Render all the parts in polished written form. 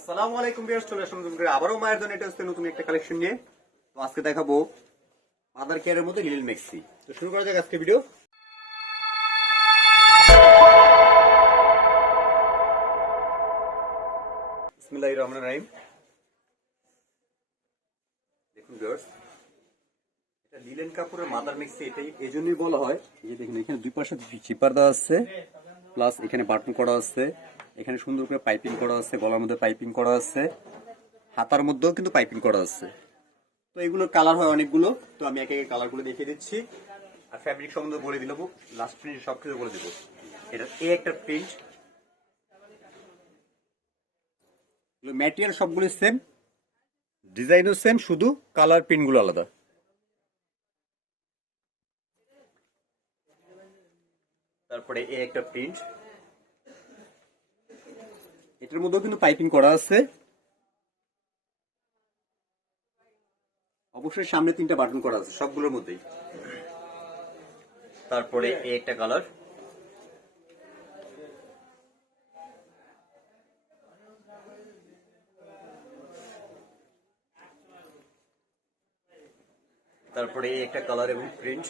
আসসালামু আলাইকুম ভিউয়ার্স, চলে আসলাম নতুন করে আবারও মায়ের জন্য এটা হচ্ছে নতুন একটা কালেকশন নিয়ে। তো আজকে দেখাবো মাদার কেয়ারের মধ্যে লিল মেক্সি। তো শুরু করা যাক আজকে ভিডিও। বিসমিল্লাহির রহমানির রহিম। দেখুন ভিউয়ার্স, এটা লিলেন কাপড়ের মাদার মেক্সি। এটাই এজন্যই বলা হয়, এই যে দেখুন এখানে দুই পাশে জিপার দেওয়া আছে, প্লাস এখানে বাটন করা আছে, এখানে সুন্দর করে পাইপিং করা আছে, গলার মধ্যে পাইপিং করা আছে, হাতার মধ্যেও কিন্তু পাইপিং করা আছে। তো এগুলোর কালার হয় অনেকগুলো, তো আমি একে একে কালারগুলো দেখিয়ে দিচ্ছি আর ফ্যাব্রিক সম্বন্ধে বলে দিলাম, লাস্ট প্রিন্ট সব কিছু বলে দেবো। এটা একটা প্রিন্ট, ম্যাটেরিয়াল সবগুলো সেম, ডিজাইনও সেম, শুধু কালার প্রিন্টগুলো আলাদা। তারপরে একটা প্রিন্ট, এটার মধ্যেও কিন্তু পাইপিং করা আছে, অবশ্যই সামনে 3টা বাটন করা আছে সবগুলোর মধ্যেই। তারপরে একটা কালার, তারপরে একটা কালার এবং প্রিন্ট,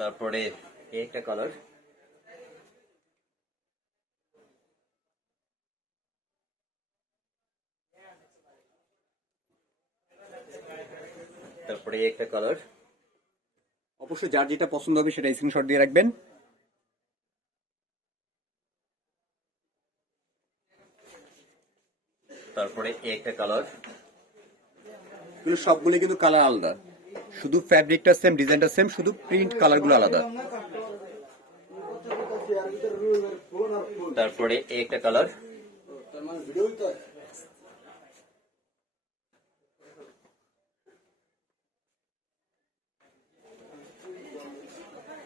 তারপরে একটা কালার, তারপরে একটা কালার। অবশ্যই যার যেটা পছন্দ হবে সেটা স্ক্রিনশট দিয়ে রাখবেন। তারপরে একটা কালার। এগুলো সবগুলো কিন্তু কালার আলাদা, শুধু ফ্যাব্রিকটা সেম, ডিজাইনটা সেম, শুধু প্রিন্ট কালারগুলো আলাদা। তারপরে একটা কালার,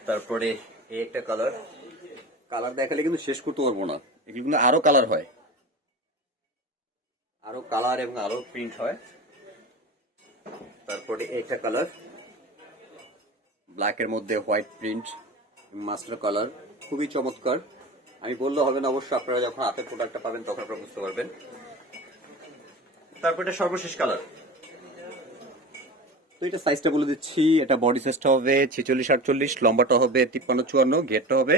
তারপরে একটা কালার। কালার দেখালে কিন্তু শেষ করতে পারবো না, এগুলো কিন্তু আরো কালার হয়, আরো কালার এবং আরো প্রিন্ট হয়। তারপরে একটা কালার, ব্ল্যাকের মধ্যে হোয়াইট প্রিন্ট, মাস্টার কালার, খুবই চমৎকার। আমি বললে হবে না, অবশ্যই আপনারা যখন হাতের প্রোডাক্টটা পাবেন তখন আপনারা বুঝতে পারবেন। তারপর এটা সর্বশেষ কালার। তো এটা সাইজটা বলে দিচ্ছি, এটা বডি সাইজটা হবে 46-48, লম্বাটা হবে 53-54, ঘেরটা হবে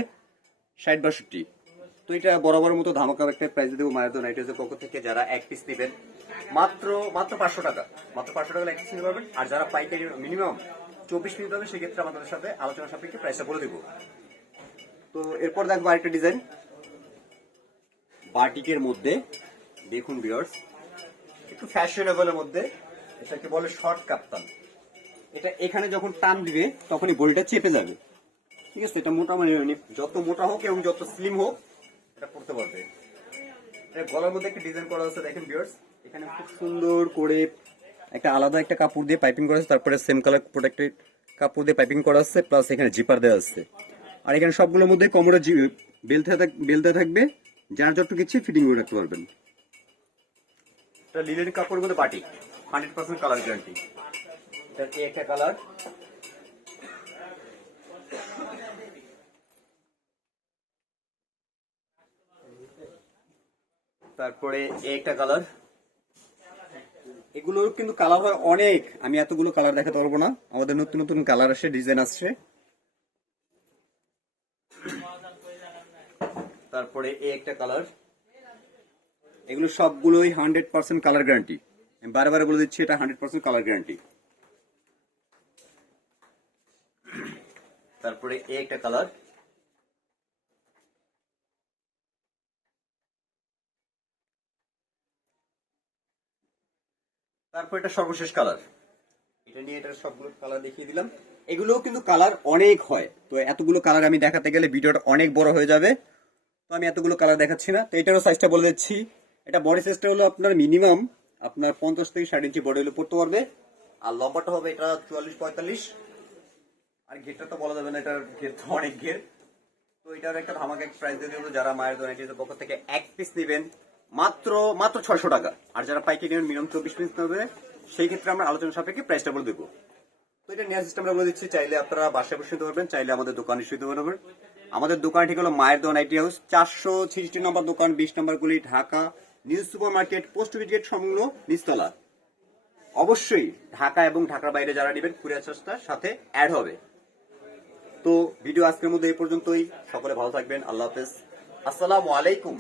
60-62। তো এটা বরাবর মতো ধামাকা একটা প্রাইস দেবো মায়াতো নাইটের পক্ষ থেকে। যারা এক পিস নেবেন মাত্র 500 টাকা, মাত্র 500 টাকা এক পিস নিতে পারবেন। আর যারা পাইকারি মিনিমাম 24 পিস হবে, সেক্ষেত্রে আমাদের সাথে আলোচনা সাপেক্ষে প্রাইসটা বলে দেবো। তো এরপর দেখবো আরেকটা ডিজাইন বাটিকের মধ্যে। দেখুন ভিউয়ার্স, একটু ফ্যাশনেবলের মধ্যে, এটাকে বলে শর্ট কাপ্তান। এটা এখানে যখন টান দিবে তখনই বডিটা চেপে যাবে, ঠিক আছে? এটা মোটামুটি যত মোটা হোক এবং যত স্লিম হোক এটা পড়তে পারবে। এটা গলার মধ্যে একটা ডিজাইন করা আছে, দেখেন ভিউয়ার্স, এখানে খুব সুন্দর করে একটা আলাদা একটা কাপড় দিয়ে পাইপিং করা আছে, তারপরে সেম কালার প্রোডাক্টের কাপড় দিয়ে পাইপিং করা আছে, প্লাস এখানে জিপার দেওয়া আছে। আর এখানে সবগুলোর মধ্যে কোমরে বেলতে থাকবে, যার যতটুকু ইচ্ছে ফিটিং করে রাখতে পারবেন। এটা লিলের কাপড়ের মধ্যে বাটিক, 100% কালার গ্যারান্টি। এটা একটা কালার, তারপরে একটা কালার। এগুলোর কিন্তু কালার হয় অনেক, আমি এতগুলো কালার দেখাতে পারবো না, আমাদের নতুন নতুন কালার আসে, ডিজাইন আসছে। তারপরে একটা কালার। এগুলো সবগুলোই 100% কালার গ্যারান্টি, আমি বারে বারে বলে দিচ্ছি, এটা 100% কালার গ্যারান্টি। তারপরে একটা কালার, তারপর এটা সর্বশেষ কালার। এটা নিয়ে এটা সবগুলো কালার দেখিয়ে দিলাম। এগুলোও কিন্তু কালার অনেক হয়, তো এতগুলো কালার আমি দেখাতে গেলে ভিডিওটা অনেক বড় হয়ে যাবে, তো আমি এতগুলো কালার দেখাচ্ছি না। তো এটারও সাইজটা বলে দিচ্ছি, এটা বডি সাইজটা হলো আপনার মিনিমাম আপনার 50 থেকে 60 ইঞ্চি বডি হলে পড়তে পারবে। আর লম্বাটা হবে এটা 44-45। আর ঘেরটা তো বলা যাবে না, এটার ঘের তো অনেক ঘের। তো এটার একটা ধামাকা প্রাইস দিয়ে দেবো, যারা মায়ের দোনাইটির পক্ষ থেকে এক পিস নেবেন মাত্র 600 টাকা। আর যারা পাইকারি নেবেন মিনিমাম 24 পিস নেবে সেই ক্ষেত্রে আমরা আলোচনা সাপেক্ষে প্রাইসটা বলে দেবো। তো এটা নেওয়ার সিস্টেম আমরা বলে দিচ্ছি, চাইলে আপনারা বাসায় বসে নিতে পারবেন, চাইলে আমাদের দোকানে এসে নিতে পারবেন। আমাদের দোকান ঠিক হলো মায়ের দোকান আইটি হাউস, 466 নম্বর দোকান, 20 নম্বর গুলি, Dhaka new super market, post office gate সংলগ্ন, নিচতলা। অবশ্যই ঢাকা এবং ঢাকার বাইরে যারা নেবেন কুরিয়ার চার্জটার সাথে অ্যাড হবে। তো ভিডিও আজকের মধ্যে এই পর্যন্তই। সকলে ভালো থাকবেন, আল্লাহ হাফেজ, আসসালামু আলাইকুম।